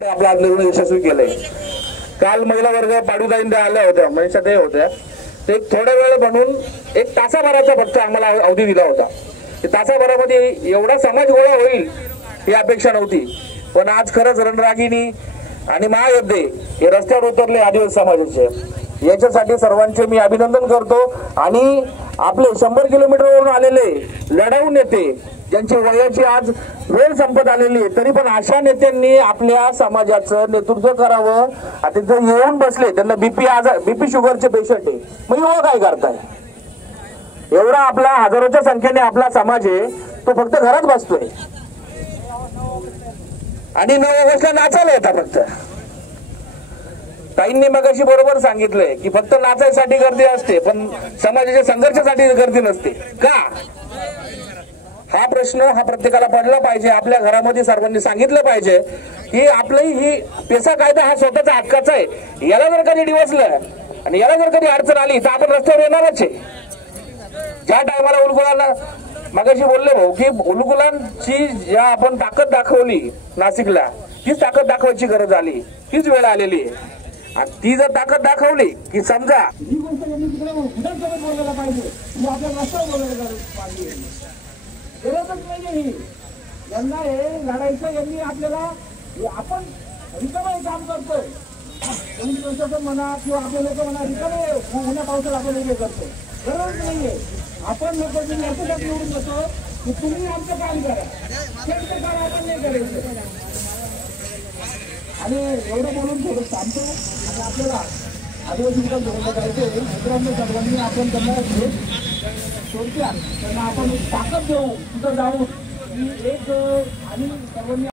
आपलं आंदोलन यशस्वी केलंय। काल महिला वर्ग पाडूताईंनी आल्या होत्या, मनीषा ते होत्या, ते थोडा वेळ म्हणून एक तासाभराचा फक्त आम्हाला अवधी दिला होता। तासाभरामध्ये एवढा समाज गोळा होईल ही अपेक्षा नव्हती, पण आज खरंच रणरागिणी आणि महायोद्धे हे रस्त्यावर उतरले आदिवासी समाजाचे। याच्यासाठी सर्वांचे मी अभिनंदन करतो। आणि आपले 100 किलोमीटरवरून आलेले लढाऊ नेते ज्यांची वयाची आज वेळ संपत आलेली आहे, तरी पण अशा नेत्यांनी आपल्या समाजाचं नेतृत्व करावं। तिथं येऊन बसले, त्यांना बीपी शुगरचे पेशंट आहे, मग एवढं काय करताय? एवढा आपला हजारोच्या संख्येने आपला समाज आहे, तो फक्त घरात बसतोय आणि 9 ऑगस्टला नाचायला येतात फक्त। ताईंनी मगाशी बरोबर सांगितलंय की फक्त नाचायसाठी गर्दी असते, पण समाजाच्या संघर्षासाठी गर्दी नसते का? हा प्रश्न हा प्रत्येकाला पडला पाहिजे। आपल्या घरामध्ये सर्वांनी सांगितलं पाहिजे की आपलंही ही पेसा कायदा हा स्वतःचा हक्काचा आहे। याला जर कधी डिवचलं आणि याला जर कधी अडचण आली तर आपण रस्त्यावर येणारच आहे। ज्या टायमाला उलगुलांना मगाशी बोलले भाऊ की उलगुलांची ज्या आपण ताकद दाखवली नाशिकला, तीच ताकद दाखवायची गरज आली, तीच वेळ आलेली आहे। आणि ती जर ताकद दाखवली की समजा यांना हे लढायचं, यांनी आपल्याला आपण रिकामे काम करतोय म्हणा किंवा आपले लोक म्हणा रिकामे उन्हा पावसाला आपण हे करतो, गरज नाहीये। आपण लोक याच्यासाठी निवडून जातो की तुम्ही आमचं काम करा, त्यांचं काम आपण नाही करायचं। आणि एवढं बोलून थोडं थांबतो। आणि आपल्याला आदिवासी विकास धोरण करायचं मित्रांनो, सर्वांनी आपण त्यांना थोडक्यात त्यांना आपण ताकद देऊ, तिथं जाऊन एक आणि सर्वांनी